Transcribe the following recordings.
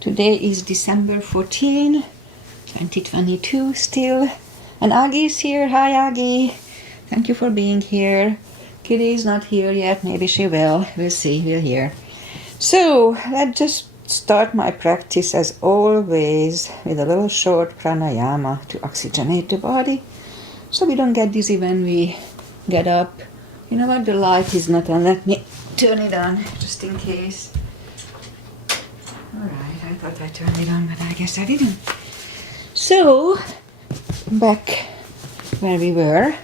Today is December 14, 2022 still. And Aggie is here. Hi Aggie. Thank you for being here. Kitty is not here yet. Maybe she will. We'll see. We'll hear. So let's just start my practice as always with a little short pranayama to oxygenate the body so we don't get dizzy when we get up. You know what? The light is not on. Let me turn it on just in case. Alright, I thought I turned it on, but I guess I didn't. So, back where we were.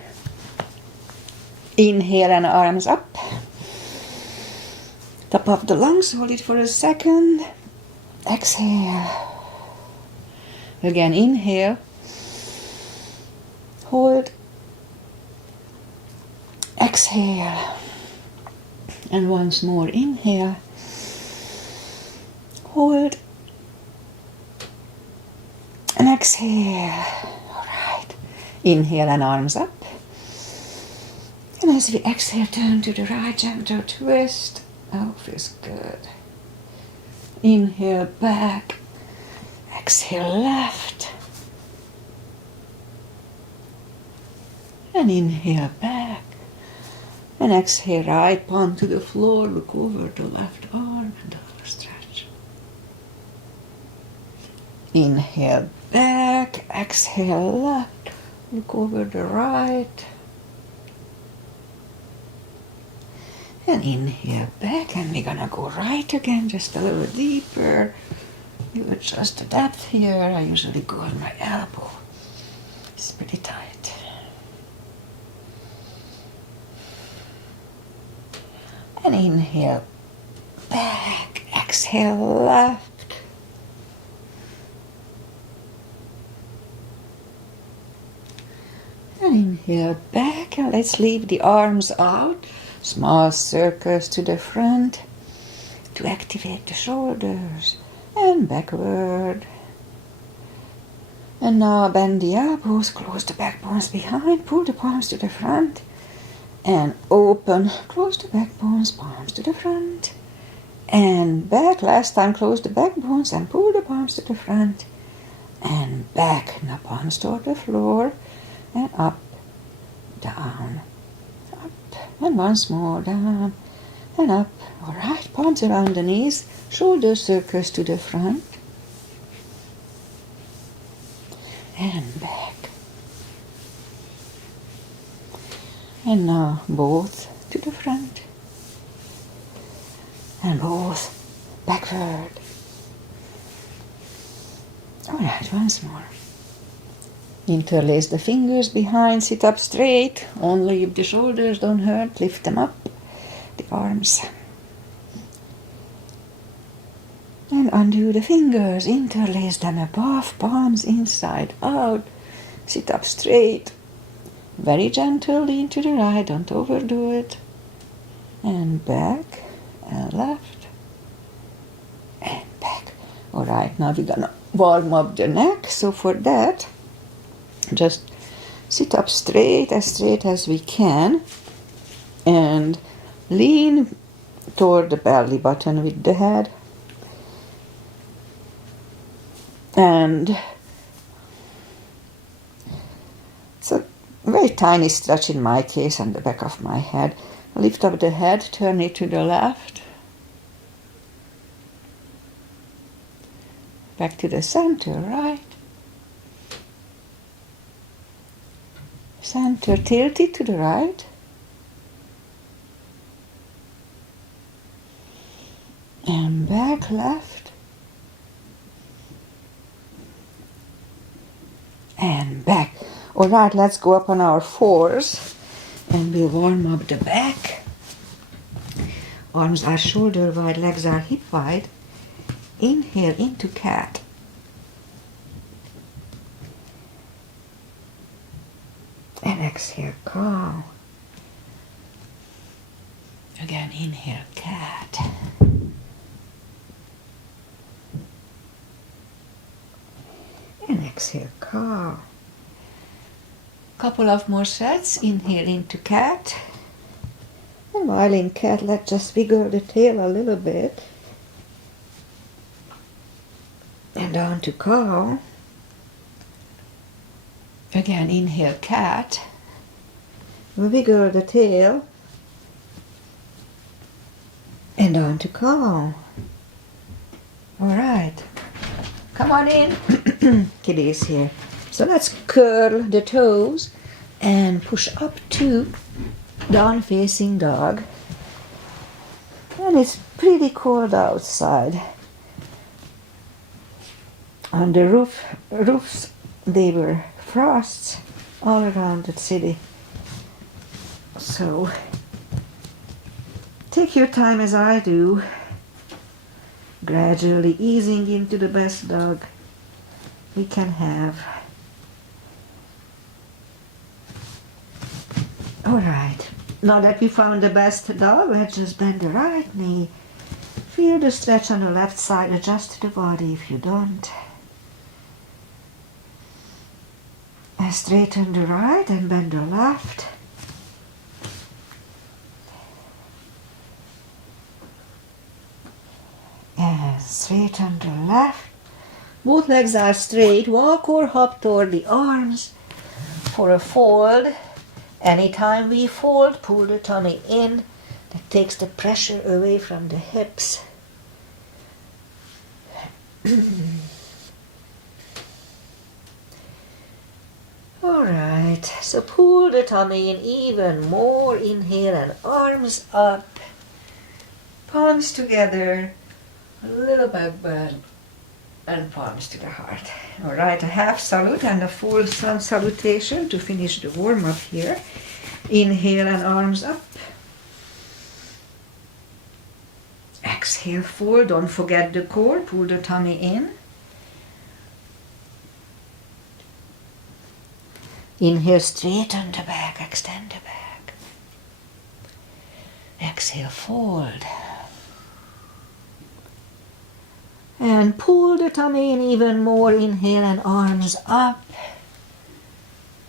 Inhale and arms up. Top of the lungs, hold it for a second. Exhale. Again, inhale. Hold. Exhale. And once more, inhale. Hold and exhale. All right. Inhale and arms up. And as we exhale, turn to the right, gentle twist. Oh, feels good. Inhale back. Exhale left. And inhale back. And exhale right, palm to the floor. Look over the left arm and stretch. Inhale back, exhale left, look over the right. And inhale back, and we're gonna go right again, just a little deeper. You adjust the depth here. I usually go on my elbow. It's pretty tight. And inhale back, exhale left. And inhale back, and let's leave the arms out. Small circles to the front to activate the shoulders. And backward. And now bend the elbows, close the back bones behind, pull the palms to the front. And open, close the back bones, palms to the front. And back, last time close the back bones and pull the palms to the front. And back, now palms toward the floor. And up, down, up, and once more, down, and up. All right, palms around the knees, shoulder circles to the front, and back. And now both to the front, and both backward. All right, once more. Interlace the fingers behind, sit up straight, only if the shoulders don't hurt, lift them up, the arms. And undo the fingers, interlace them above, palms inside out, sit up straight, very gentle, lean to the right, don't overdo it, and back, and left, and back. All right, now we're gonna warm up the neck, so for that, just sit up straight as we can and lean toward the belly button with the head. And it's a very tiny stretch in my case on the back of my head. Lift up the head, turn it to the left. Back to the center, right. Center, tilt it to the right. And back, left. And back. All right, let's go up on our fours and we'll warm up the back. Arms are shoulder wide, legs are hip wide. Inhale into cat. And exhale, cow. Again, inhale, cat. And exhale, cow. Couple of more sets. Inhale into cat. And while in cat, let's just wiggle the tail a little bit. And on to cow. Again, inhale cat. Wiggle the tail. And on to cow. All right. Come on in. Kitty is here. So let's curl the toes and push up to down facing dog. And it's pretty cold outside. On the roofs there were frosts all around the city. So take your time as I do, gradually easing into the best dog we can have. All right, now that we found the best dog, let's just bend the right knee. Feel the stretch on the left side, adjust the body if you don't. And straighten the right and bend the left. And straighten the left. Both legs are straight. Walk or hop toward the arms for a fold. Anytime we fold, pull the tummy in. That takes the pressure away from the hips. Alright, so pull the tummy in even more. Inhale and arms up. Palms together. A little back bend. And palms to the heart. Alright, a half salute and a full sun salutation to finish the warm-up here. Inhale and arms up. Exhale, fold. Don't forget the core. Pull the tummy in. Inhale, straighten the back. Extend the back. Exhale, fold. And pull the tummy in even more. Inhale and arms up.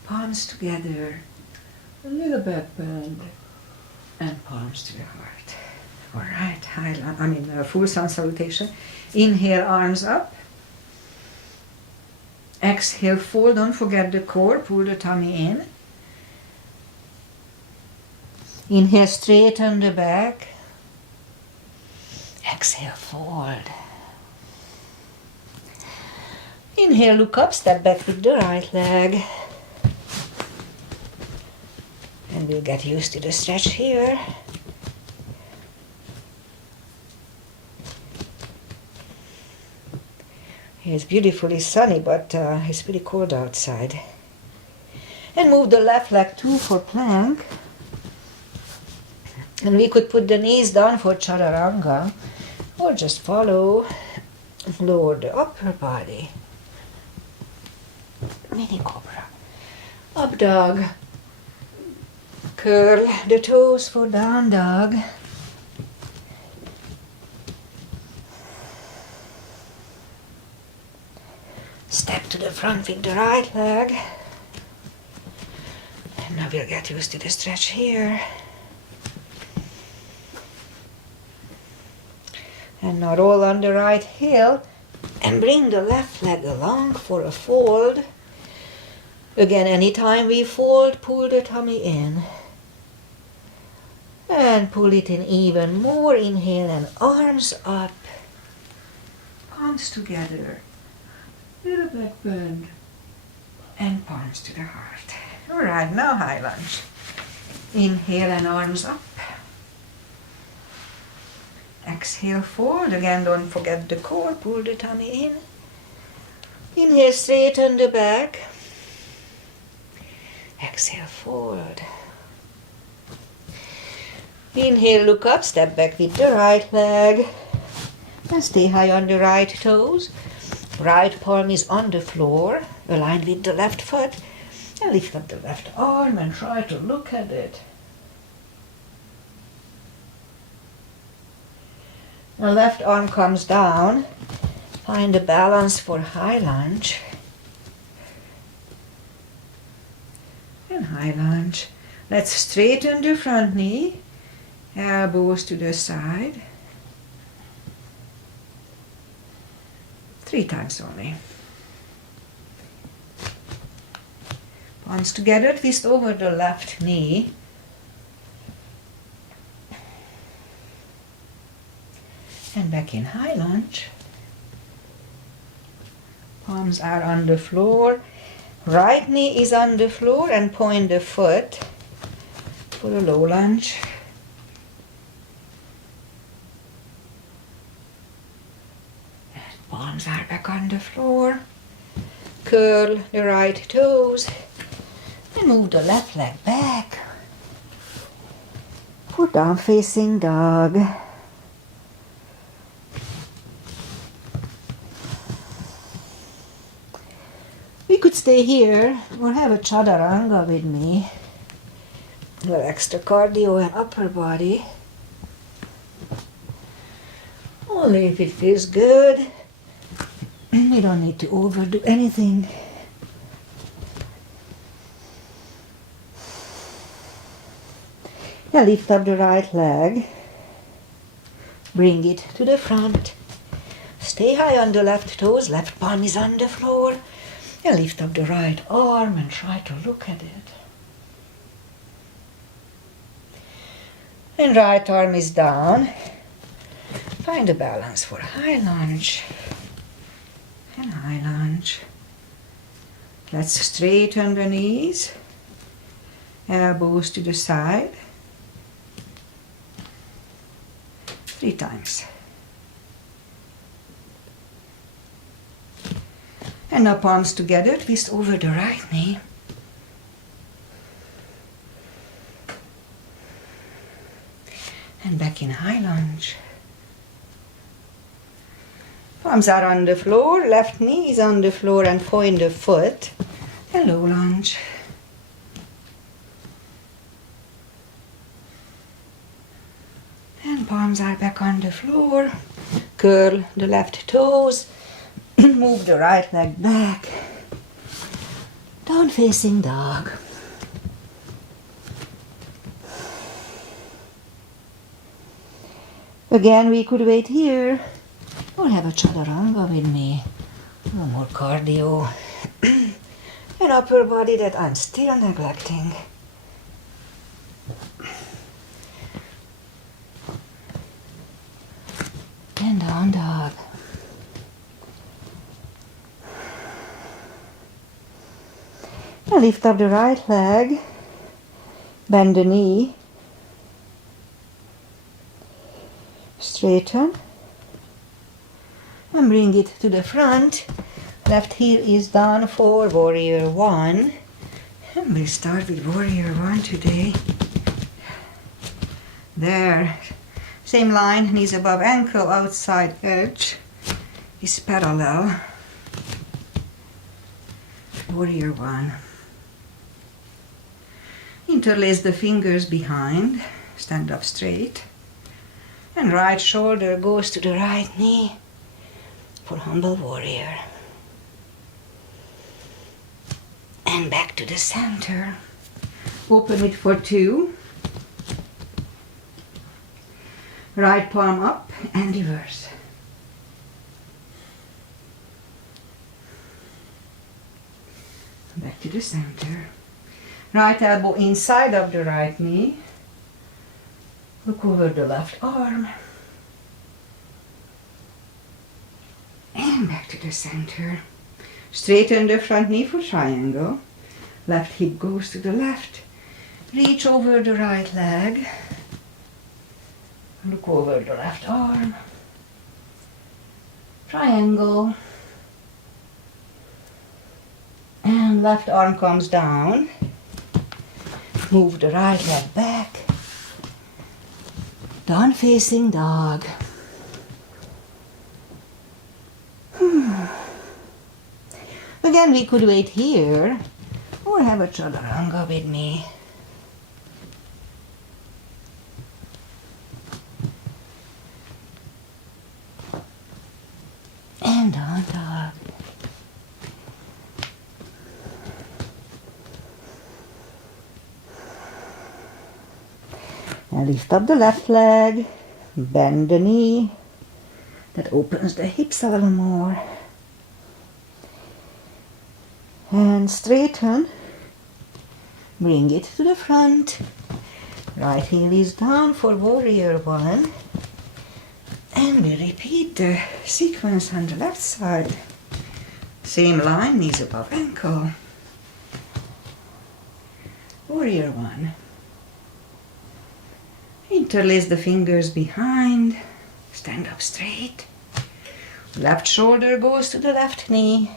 Palms together. A little back bend. And palms to the heart. Alright, full sun salutation. Inhale, arms up. Exhale, fold. Don't forget the core. Pull the tummy in. Inhale, straighten the back. Exhale, fold. Inhale, look up, step back with the right leg. And we'll get used to the stretch here. It's beautifully sunny, but it's pretty cold outside. And move the left leg too for plank. And we could put the knees down for chaturanga, or just follow. Lower the upper body. Mini cobra. Up dog. Curl the toes for down dog. Step to the front with the right leg. And now we'll get used to the stretch here. And now roll on the right heel and bring the left leg along for a fold. Again, anytime we fold, pull the tummy in. And pull it in even more. Inhale and arms up. Palms together. Little back bend. And palms to the heart. Alright, now high lunge. Inhale and arms up. Exhale, fold. Again, don't forget the core. Pull the tummy in. Inhale, straighten the back. Exhale, fold. Inhale, look up, step back with the right leg. And stay high on the right toes. Right palm is on the floor, aligned with the left foot. And lift up the left arm and try to look at it. The left arm comes down. Find the balance for high lunge. And high lunge. Let's straighten the front knee. Elbows to the side. 3 times only. Palms together, twist over the left knee. And back in high lunge. Palms are on the floor. Right knee is on the floor and point the foot for a low lunge. And palms are back on the floor. Curl the right toes and move the left leg back for down facing dog. We could stay here or have a chaturanga with me. A little extra cardio and upper body. Only if it feels good. We don't need to overdo anything. Now lift up the right leg. Bring it to the front. Stay high on the left toes. Left palm is on the floor. And lift up the right arm and try to look at it. And right arm is down. Find a balance for high lunge and high lunge. Let's straighten the knees. Elbows to the side. 3 times. And now palms together, twist over the right knee. And back in high lunge. Palms are on the floor, left knee is on the floor and point the foot. And low lunge. And palms are back on the floor. Curl the left toes. Move the right leg back. Down facing dog. Again, we could wait here or have a chaturanga with me. A little more cardio. An upper body that I'm still neglecting. And down dog. Now lift up the right leg, bend the knee, straighten, and bring it to the front. Left heel is down for warrior 1. And we'll start with warrior 1 today. There. Same line, knees above ankle, outside edge is parallel. Warrior 1. Interlace the fingers behind, stand up straight, and right shoulder goes to the right knee for humble warrior. And back to the center. Open it for 2. Right palm up and reverse. Back to the center. Right elbow inside of the right knee. Look over the left arm. And back to the center. Straighten the front knee for triangle. Left hip goes to the left. Reach over the right leg. Look over the left arm. Triangle. And left arm comes down. Move the right leg back. Down facing dog. Again, we could wait here or have a chaturanga with me. And down dog. Now lift up the left leg, bend the knee. That opens the hips a little more. And straighten. Bring it to the front. Right heel is down for warrior one. And we repeat the sequence on the left side. Same line, knees above ankle. Warrior one. Interlace the fingers behind. Stand up straight. Left shoulder goes to the left knee.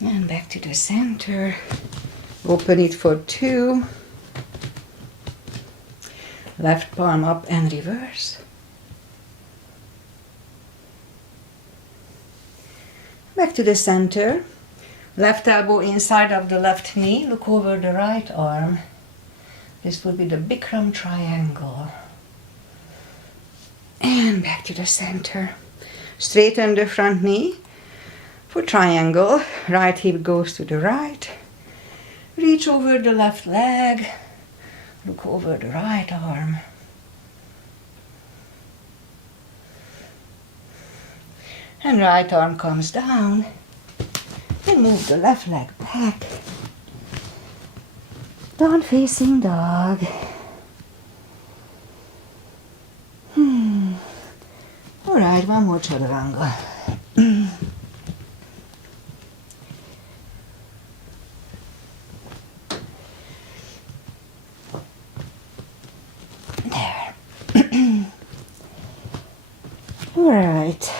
And back to the center. Open it for 2. Left palm up and reverse. Back to the center. Left elbow inside of the left knee. Look over the right arm. This would be the Bikram triangle. And back to the center. Straighten the front knee. For triangle, right hip goes to the right. Reach over the left leg. Look over the right arm. And right arm comes down. And move the left leg back. Down facing dog. Alright, one more chaturanga. There. Alright.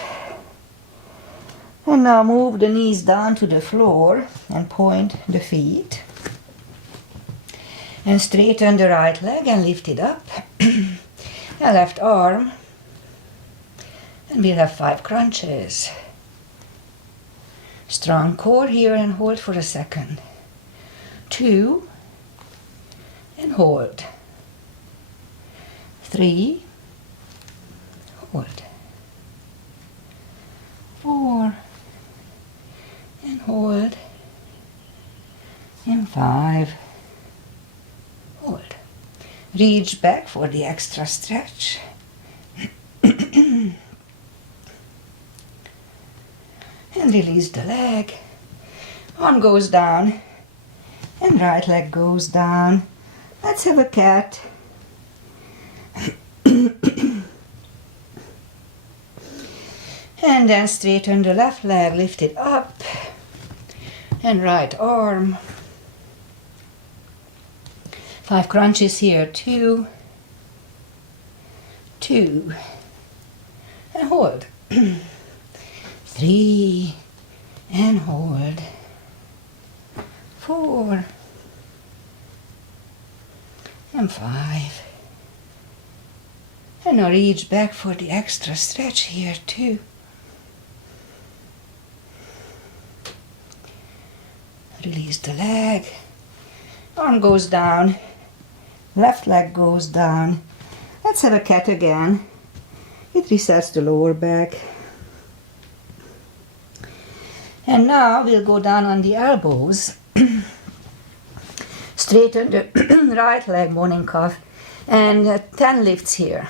And now move the knees down to the floor and point the feet. And straighten the right leg and lift it up. And left arm. And we'll have 5 crunches. Strong core here and hold for a second. 2. And hold. 3. Hold. 4. And hold. And 5. Hold. Reach back for the extra stretch. And release the leg. Arm goes down. And right leg goes down. Let's have a cat. And then straighten the left leg, lift it up. And right arm. 5 crunches here. 2. 2. And hold. 3. And hold. 4. And 5. And now reach back for the extra stretch here too. Release the leg. Arm goes down. Left leg goes down. Let's have a cat again. It resets the lower back. And now we'll go down on the elbows. Straighten the right leg, morning calf, and 10 lifts here.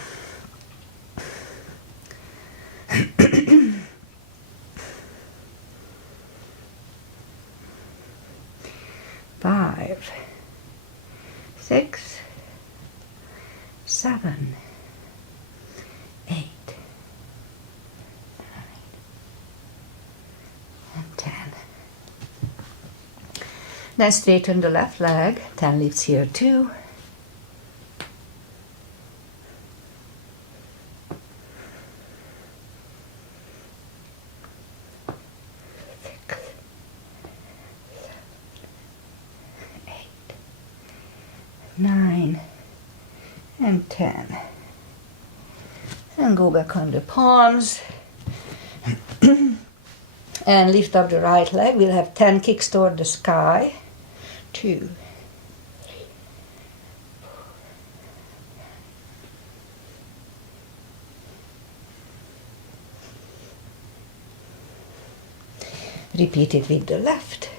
Five, 6, 7, 8, 9, and 10. Then straighten the left leg, 10 lifts here too. Nine and 10. And go back on the palms. And lift up the right leg. We'll have 10 kicks toward the sky. 2, 3, 4. Repeat it with the left.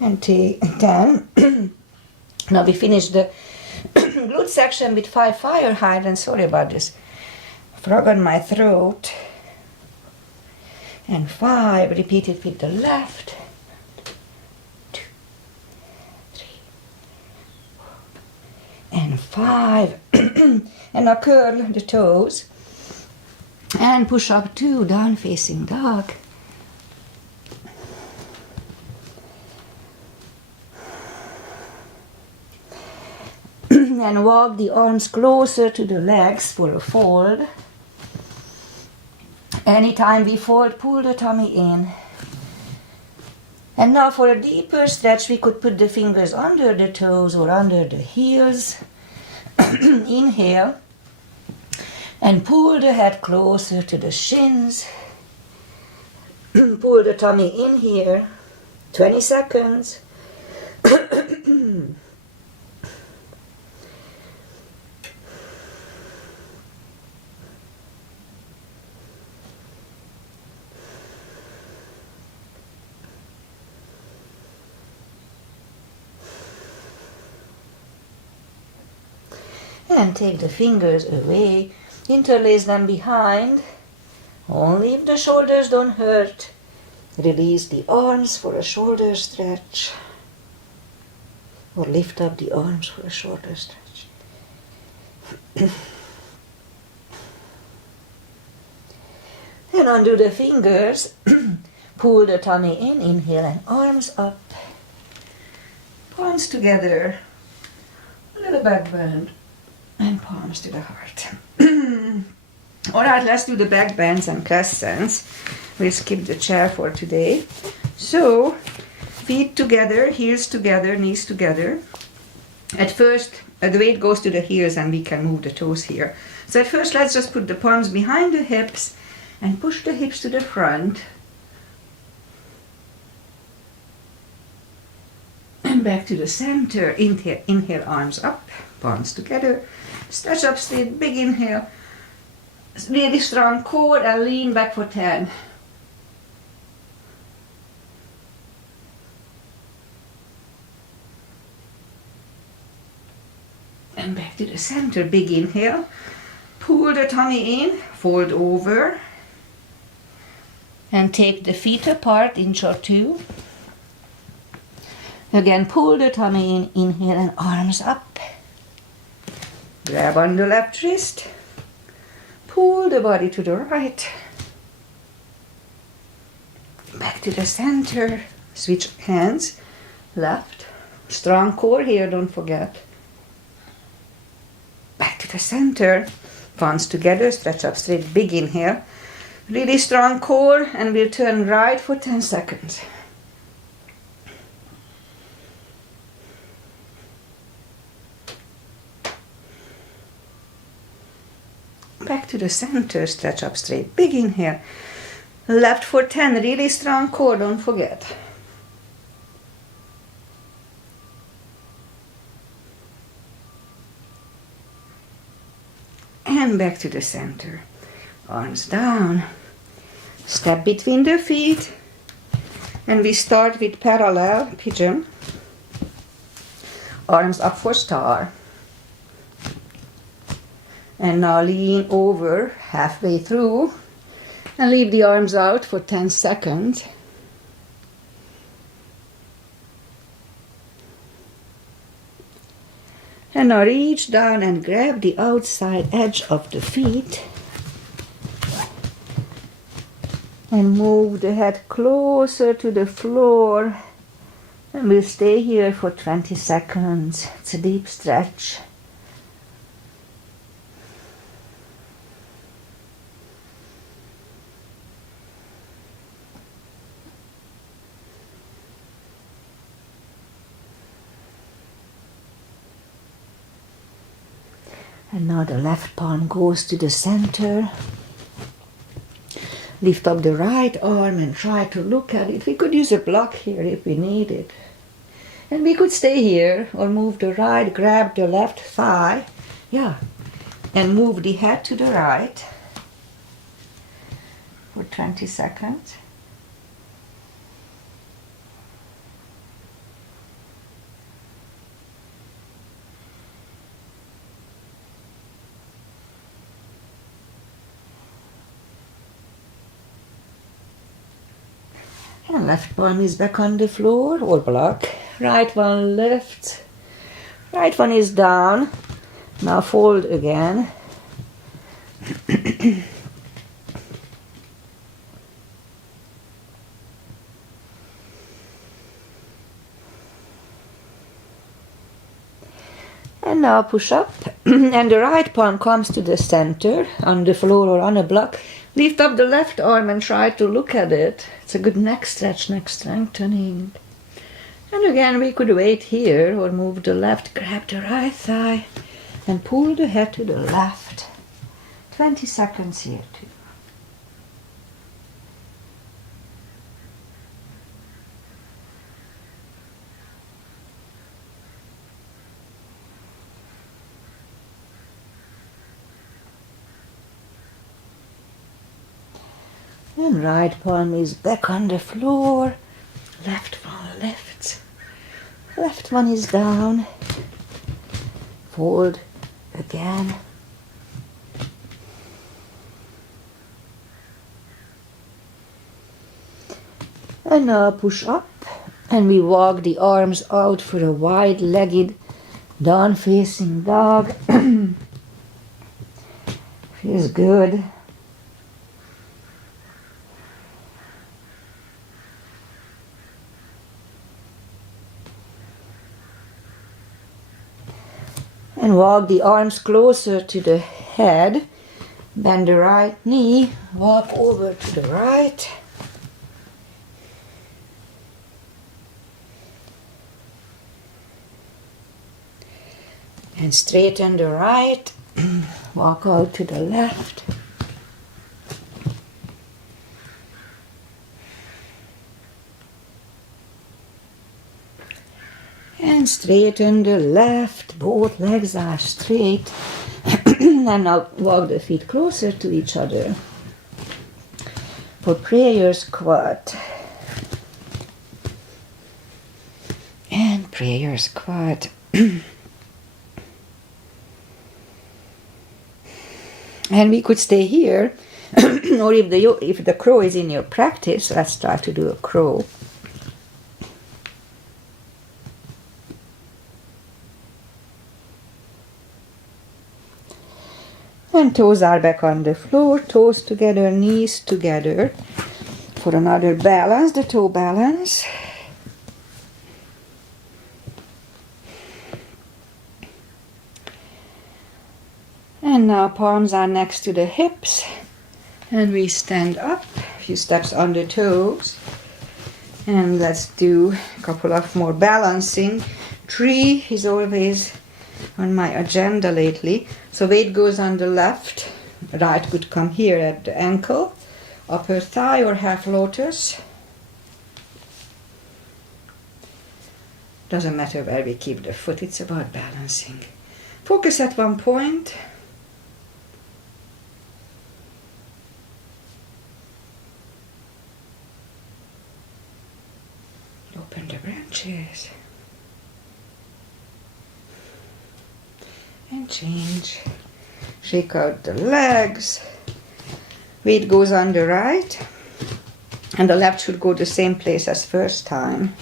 And then, now we finished the glute section with 5 fire hydrants. Sorry about this frog on my throat. And 5, repeat it with the left. 2, 3, 4, and 5. And now curl the toes. And push up 2, down facing dog. And walk the arms closer to the legs for a fold. Anytime we fold, pull the tummy in. And now for a deeper stretch, we could put the fingers under the toes or under the heels. Inhale. And pull the head closer to the shins. Pull the tummy in here. 20 seconds. And take the fingers away, interlace them behind, only if the shoulders don't hurt. Release the arms for a shoulder stretch, or lift up the arms for a shoulder stretch. And undo the fingers, pull the tummy in, inhale and arms up, palms together, a little back bend. And palms to the heart. Alright, let's do the back bends and crescents. We'll skip the chair for today. So, feet together, heels together, knees together. At first, the weight goes to the heels and we can move the toes here. So at first, let's just put the palms behind the hips and push the hips to the front. And back to the center. Inhale, inhale, arms up, palms together. Stretch up straight, big inhale. Really strong core and lean back for 10. And back to the center, big inhale. Pull the tummy in, fold over. And take the feet apart, inch or 2. Again, pull the tummy in, inhale and arms up. Grab on the left wrist, pull the body to the right, back to the center, switch hands, left, strong core here, don't forget, back to the center, palms together, stretch up straight, big inhale, really strong core, and we'll turn right for 10 seconds. Back to the center, stretch up straight, big inhale. Left for 10, really strong core, don't forget. And back to the center. Arms down. Step between the feet. And we start with parallel pigeon. Arms up for star. And now lean over halfway through and leave the arms out for 10 seconds. And now reach down and grab the outside edge of the feet. And move the head closer to the floor. And we'll stay here for 20 seconds. It's a deep stretch. And now the left palm goes to the center. Lift up the right arm and try to look at it. We could use a block here if we need it. And we could stay here or move the right, grab the left thigh. Yeah. And move the head to the right for 20 seconds. And left palm is back on the floor or block. Right one left. Right one is down. Now fold again. And now push up. And the right palm comes to the center on the floor or on a block. Lift up the left arm and try to look at it. It's a good neck stretch, neck strengthening. And again, we could wait here or move the left, grab the right thigh and pull the head to the left. 20 seconds here too. And right palm is back on the floor. Left one lifts. Left one is down. Fold again. And now push up. And we walk the arms out for a wide-legged down-facing dog. Feels good. And walk the arms closer to the head. Bend the right knee. Walk over to the right. And straighten the right. Walk out to the left. And straighten the left, both legs are straight. And now walk the feet closer to each other. For prayer squat. And prayer squat. And we could stay here. Or if the crow is in your practice, let's try to do a crow. And toes are back on the floor, toes together, knees together. For another balance, the toe balance. And now palms are next to the hips. And we stand up, a few steps on the toes. And let's do a couple of more balancing. 3 is always on my agenda lately. So weight goes on the left, right would come here at the ankle, upper thigh or half lotus. Doesn't matter where we keep the foot, it's about balancing. Focus at one point. Open the branches. And change. Shake out the legs. Weight goes on the right. And the left should go the same place as first time.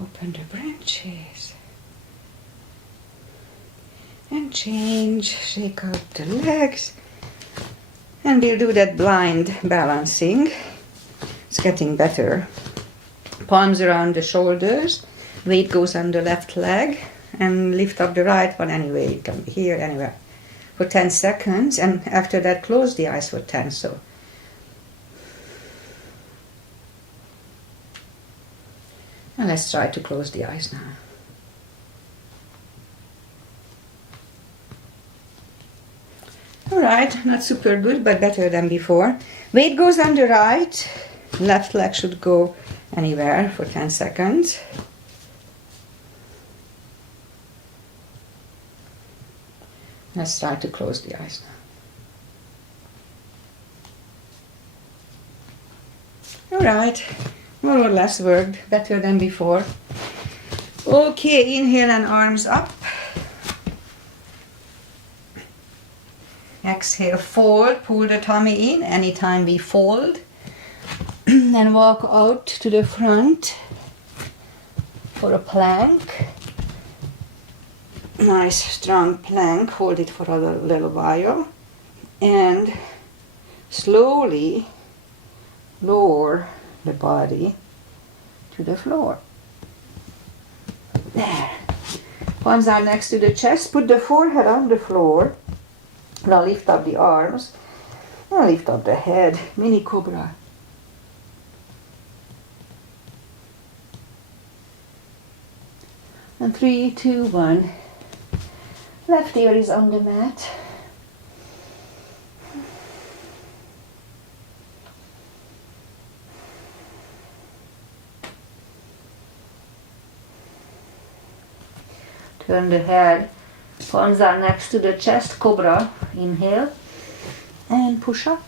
Open the branches. And change, shake out the legs. And we'll do that blind balancing. It's getting better. Palms around the shoulders. Weight goes on the left leg. And lift up the right one anyway. It can be here, anywhere. For 10 seconds. And after that, close the eyes for 10. So. And let's try to close the eyes now. Alright, not super good, but better than before. Weight goes on the right. Left leg should go anywhere for 10 seconds. Let's try to close the eyes Alright, more or less worked, better than before. Okay, inhale and arms up. Exhale, fold, pull the tummy in anytime we fold. Then walk out to the front for a plank. Nice strong plank, hold it for a little while. And slowly lower the body to the floor. There. Palms are next to the chest. Put the forehead on the floor. Now lift up the arms. Now lift up the head. Mini cobra. And 3, 2, 1. Left ear is on the mat. Turn the head, palms are next to the chest, cobra, inhale, and push up.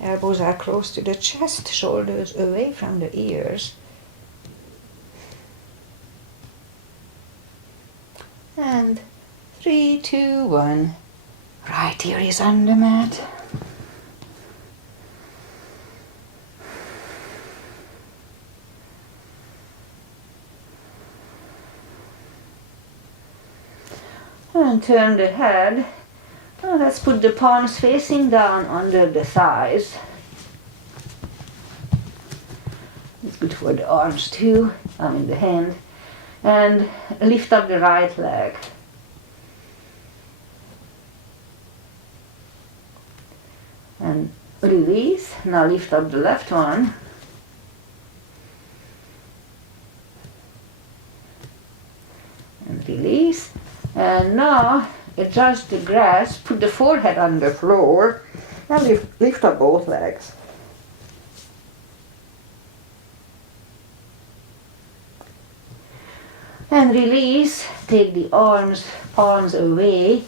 Elbows are close to the chest, shoulders away from the ears. And 3, 2, 1, right ear is on the mat. And turn the head. Now let's put the palms facing down under the thighs. It's good for the arms too, the hand. And lift up the right leg. And release. Now lift up the left one. And release. And now adjust the grasp, put the forehead on the floor, and lift up both legs. And release, take the palms away,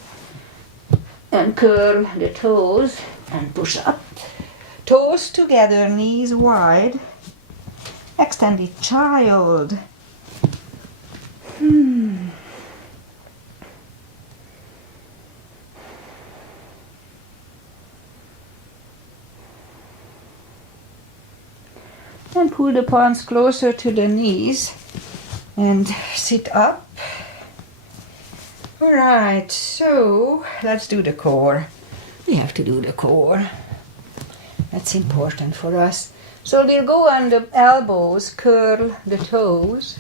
and curl the toes and push up. Toes together, knees wide. Extended child. And pull the palms closer to the knees and sit up. Alright, so let's do the core. We have to do the core. That's important for us. So we'll go on the elbows, curl the toes,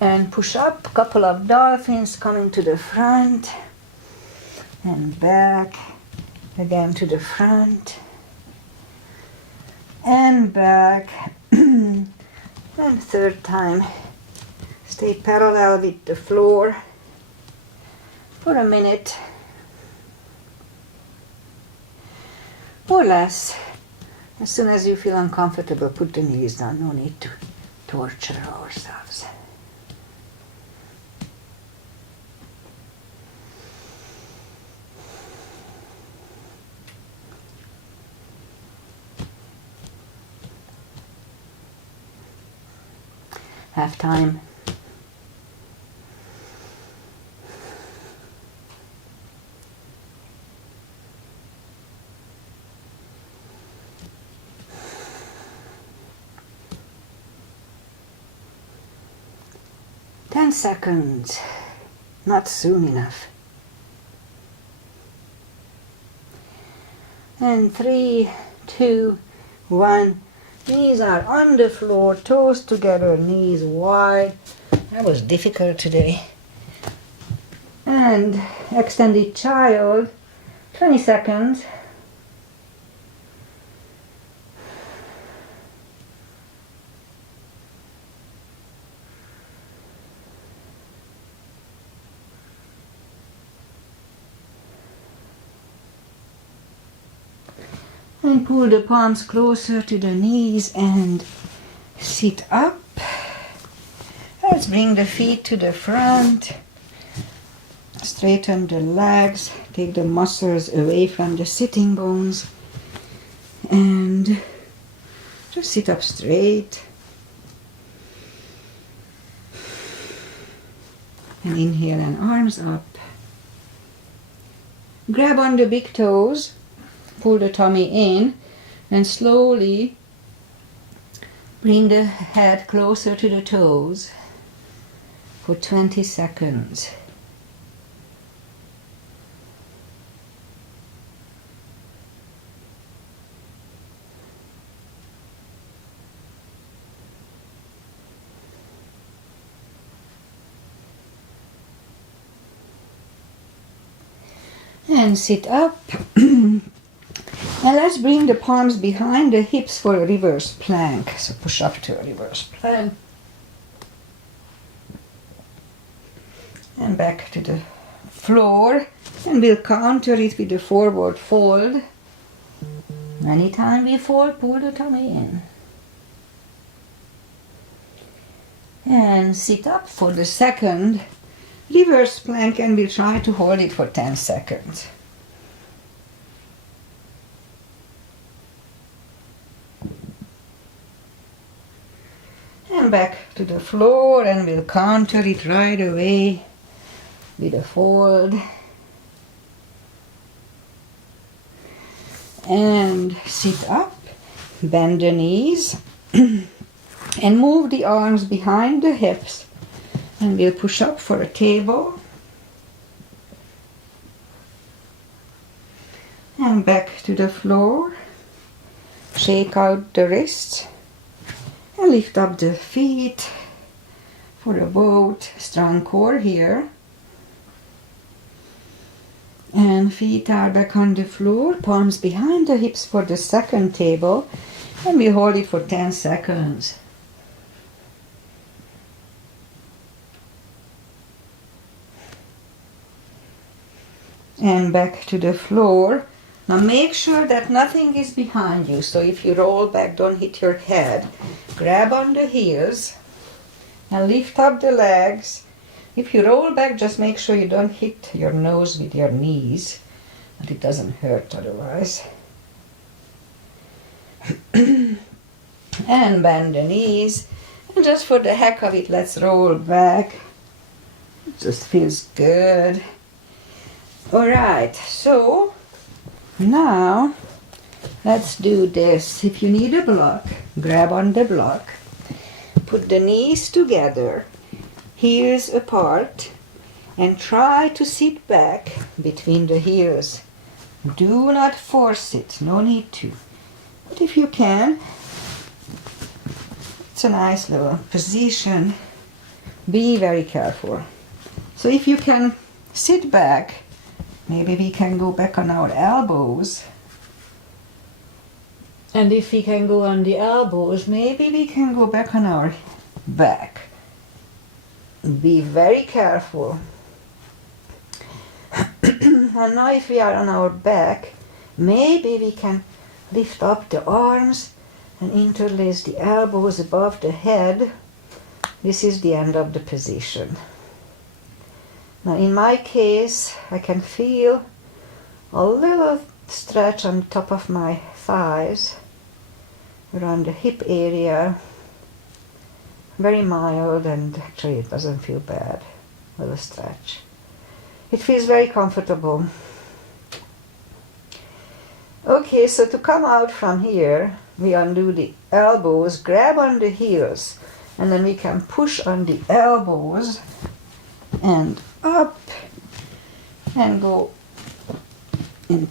and push up. Couple of dolphins coming to the front and back, again to the front and back. And third time, stay parallel with the floor for a minute or less. As soon as you feel uncomfortable, put the knees down. No need to torture ourselves. Half time. Ten seconds. Not soon enough. And 3, 2, 1. Knees are on the floor, toes together, knees wide. That was difficult today. And extended child, 20 seconds. And pull the palms closer to the knees and sit up. Let's bring the feet to the front. Straighten the legs. Take the muscles away from the sitting bones. And Just sit up straight. And inhale and arms up. Grab on the big toes, pull the tummy in, and slowly bring the head closer to the toes for 20 seconds. And sit up. And let's bring the palms behind the hips for a reverse plank. So push up to a reverse plank. And back to the floor. And we'll counter it with the forward fold. Anytime we fold, pull the tummy in. And sit up for the second reverse plank, and we'll try to hold it for 10 seconds. And back to the floor, and we'll counter it right away with a fold. And sit up, bend the knees, and move the arms behind the hips. And we'll push up for a table. And back to the floor. Shake out the wrists. And lift up the feet for a boat. Strong core here. And feet are back on the floor. Palms behind the hips for the second table. And we hold it for 10 seconds. And back to the floor. Now make sure that nothing is behind you. So if you roll back, don't hit your head. Grab on the heels and lift up the legs. If you roll back, just make sure you don't hit your nose with your knees, but it doesn't hurt otherwise. And bend the knees. And just for the heck of it, let's roll back. It just feels good. Alright, so now let's do this. If you need a block, grab on the block. Put the knees together, heels apart, and try to sit back between the heels. Do not force it, no need to. But if you can, it's a nice little position. Be very careful. So if you can sit back, maybe we can go back on our elbows. And if we can go on the elbows, maybe we can go back on our back. Be very careful. And now if we are on our back, maybe we can lift up the arms and interlace the elbows above the head. This is the end of the position. Now in my case, I can feel a little stretch on top of my thighs, around the hip area. Very mild, and actually it doesn't feel bad, a little stretch. It feels very comfortable. Okay, so to come out from here, we undo the elbows, grab on the heels, and then we can push on the elbows and up and go and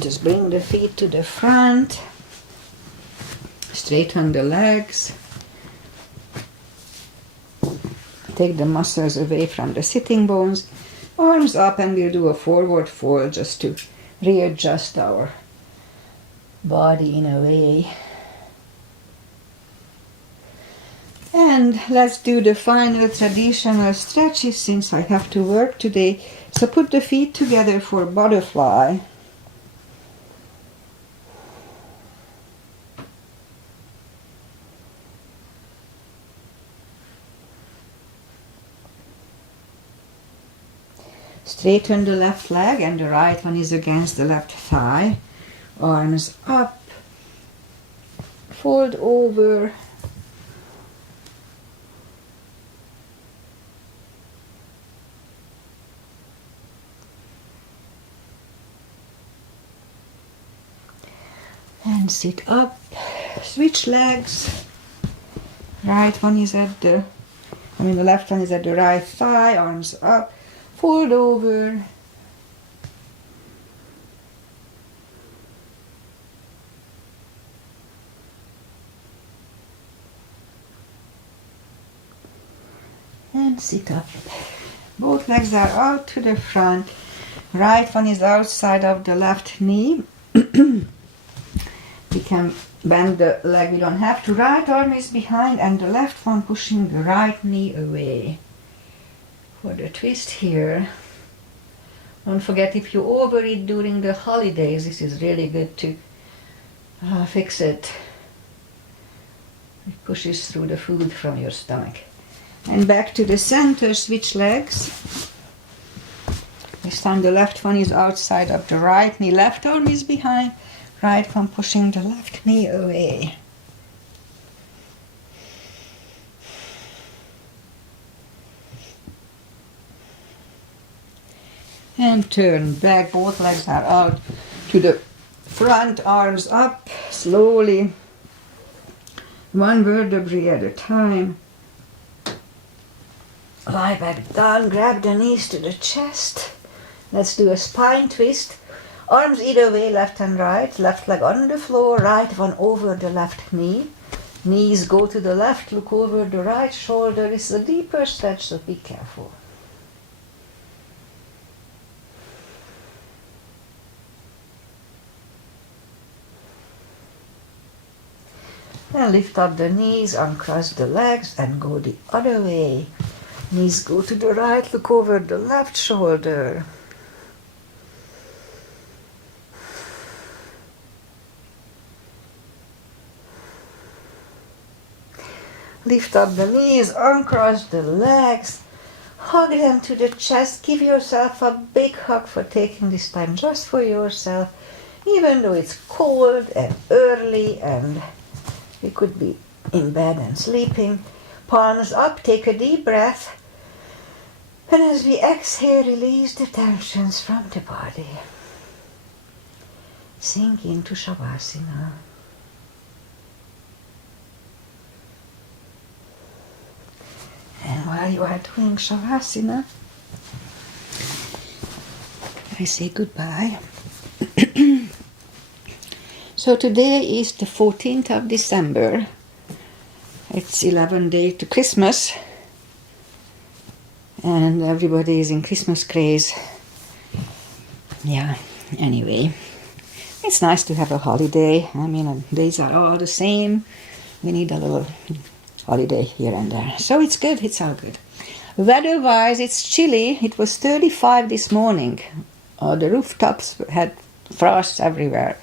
just bring the feet to the front, straighten the legs, take the muscles away from the sitting bones, arms up, and we'll do a forward fold just to readjust our body in a way. And let's do the final traditional stretches since I have to work today. So put the feet together for butterfly. Straighten the left leg and the right one is against the left thigh. Arms up fold over. And sit up, switch legs. Right one is at the, the left one is at the right thigh, arms up, fold over. And sit up. Both legs are out to the front. Right one is outside of the left knee. We can bend the leg, we don't have to. Right arm is behind and the left one pushing the right knee away. For the twist here, don't forget, if you overeat during the holidays, this is really good to fix it. It pushes through the food from your stomach. And back to the center, switch legs. This time the left one is outside of the right knee, left arm is behind. Right one pushing the left knee away. And turn back, both legs are out to the front, arms up, slowly. One vertebrae at a time. Lie back down, grab the knees to the chest. Let's do a spine twist. Arms either way, left and right, left leg on the floor, right one over the left knee. Knees go to the left, look over the right shoulder. It's a deeper stretch, so be careful. Then lift up the knees, uncross the legs and go the other way. Knees go to the right, look over the left shoulder. Lift up the knees, uncross the legs, hug them to the chest. Give yourself a big hug for taking this time just for yourself, even though it's cold and early and you could be in bed and sleeping. Palms up, take a deep breath. And as we exhale, release the tensions from the body. Sink into Shavasana. And while you are doing Shavasana, I say goodbye. So today is the 14th of December. It's 11 days to Christmas. And everybody is in Christmas craze. Yeah, anyway. It's nice to have a holiday. Days are all the same. We need a little holiday here and there. So it's good, it's all good. Weather-wise, it's chilly. It was 35 this morning. The rooftops had frost everywhere.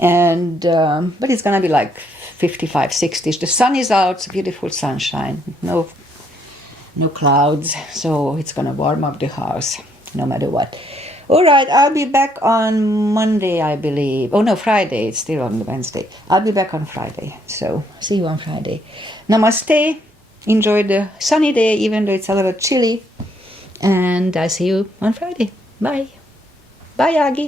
And but it's gonna be like 55, 60. The sun is out, it's beautiful sunshine. No clouds, so it's gonna warm up the house, no matter what. All right, I'll be back on Monday, I believe. Oh no, Friday. It's still on Wednesday. I'll be back on Friday. So see you on Friday. Namaste. Enjoy the sunny day, even though it's a little chilly. And I see you on Friday. Bye. Bye, Aggie.